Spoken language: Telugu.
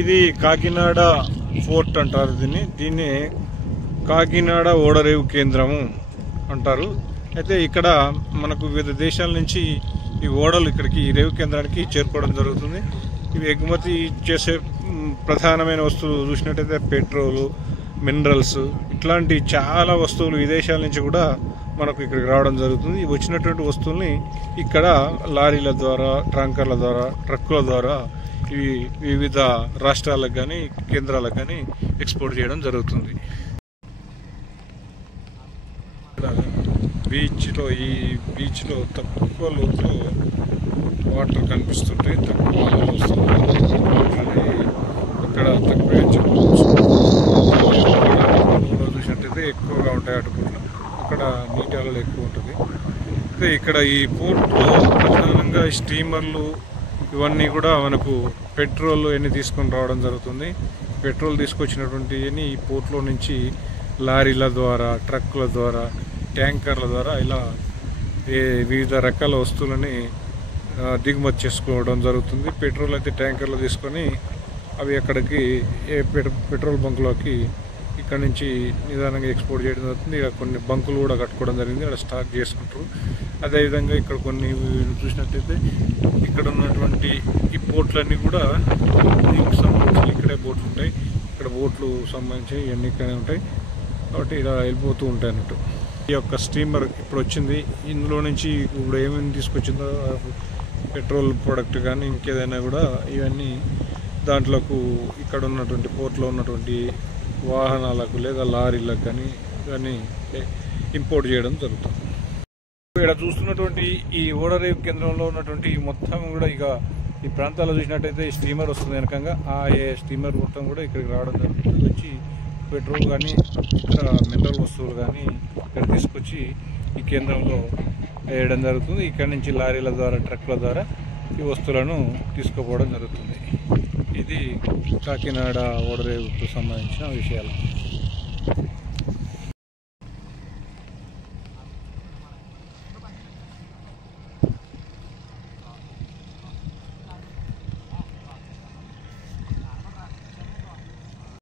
ఇది కాకినాడ పోర్ట్ అంటారు దీన్ని కాకినాడ ఓడరేవు కేంద్రము అంటారు. అయితే ఇక్కడ మనకు వివిధ దేశాల నుంచి ఈ ఓడలు ఇక్కడికి ఈ రేవు కేంద్రానికి చేరుకోవడం జరుగుతుంది. ఇవి ఎగుమతి చేసే ప్రధానమైన వస్తువులు చూసినట్టయితే పెట్రోలు, మినరల్స్, ఇట్లాంటి చాలా వస్తువులు విదేశాల నుంచి కూడా మనకు ఇక్కడికి రావడం జరుగుతుంది. ఇవి వచ్చినటువంటి వస్తువుల్ని ఇక్కడ లారీల ద్వారా, ట్యాంకర్ల ద్వారా, ట్రక్కుల ద్వారా ఇవి వివిధ రాష్ట్రాలకు కానీ కేంద్రాలకు కానీ ఎక్స్పోర్ట్ చేయడం జరుగుతుంది. ఈ బీచ్లో తక్కువ లోతులో వాటర్ కనిపిస్తుంటాయి, తక్కువ అలలు వస్తుంటాయి. కానీ ఇక్కడ తక్కువే చెప్పవచ్చు. చూసినట్టయితే ఎక్కువగా ఉంటాయి అటుకులు, అక్కడ నీటి అలలు ఎక్కువ ఉంటుంది. అయితే ఇక్కడ ఈ పోర్ట్లో ప్రధానంగా స్టీమర్లు ఇవన్నీ కూడా మనకు పెట్రోల్ ఎన్ని తీసుకొని రావడం జరుగుతుంది. పెట్రోల్ తీసుకొచ్చినటువంటి ఈ పోర్ట్లో నుంచి లారీల ద్వారా, ట్రక్కుల ద్వారా, ట్యాంకర్ల ద్వారా ఇలా వివిధ రకాల వస్తువులని దిగుమతి చేసుకోవడం జరుగుతుంది. పెట్రోల్ అయితే ట్యాంకర్లు తీసుకొని అవి అక్కడికి పెట్రోల్ బంకులోకి ఇక్కడ నుంచి నిదానంగా ఎక్స్పోర్ట్ చేయడం జరుగుతుంది. ఇక్కడ కొన్ని బంకులు కూడా కట్టుకోవడం జరిగింది, ఇక్కడ స్టాక్ చేసుకుంటారు. అదేవిధంగా ఇక్కడ కొన్ని చూసినట్టయితే ఇక్కడ ఉన్నటువంటి ఈ బోట్లన్నీ కూడా దీనికి సంబంధించి ఇక్కడే బోట్లు ఉంటాయి. ఇక్కడ బోట్లు సంబంధించి ఇవన్నీ ఇక్కడే ఉంటాయి కాబట్టి ఇలా వెళ్ళిపోతూ ఉంటాయి అన్నట్టు. ఈ యొక్క స్టీమర్ ఇప్పుడు వచ్చింది, ఇందులో నుంచి ఇప్పుడు ఏమేమి తీసుకొచ్చిందో పెట్రోల్ ప్రోడక్ట్ కానీ ఇంకేదైనా కూడా ఇవన్నీ దాంట్లోకి ఇక్కడ ఉన్నటువంటి పోర్ట్లో ఉన్నటువంటి వాహనాలకు లేదా లారీలకు కానీ ఇవన్నీ ఇంపోర్ట్ చేయడం జరుగుతుంది. ఇక్కడ చూస్తున్నటువంటి ఈ ఓడరేవు కేంద్రంలో ఉన్నటువంటి మొత్తం కూడా ఇక ఈ ప్రాంతాల్లో చూసినట్టయితే ఈ స్టీమర్ వస్తుంది వెనకంగా. ఆ స్టీమర్ మొత్తం కూడా ఇక్కడికి రావడం జరుగుతుంది. వచ్చి పెట్రోల్ కానీ ఇతర మినరల్ వస్తువులు కానీ ఇక్కడ తీసుకొచ్చి ఈ కేంద్రంలో వేయడం జరుగుతుంది. ఇక్కడ నుంచి లారీల ద్వారా, ట్రక్ల ద్వారా ఈ వస్తువులను తీసుకుపోవడం జరుగుతుంది. ఇది కాకినాడ ఓడరేవుకు సంబంధించిన విషయాలు.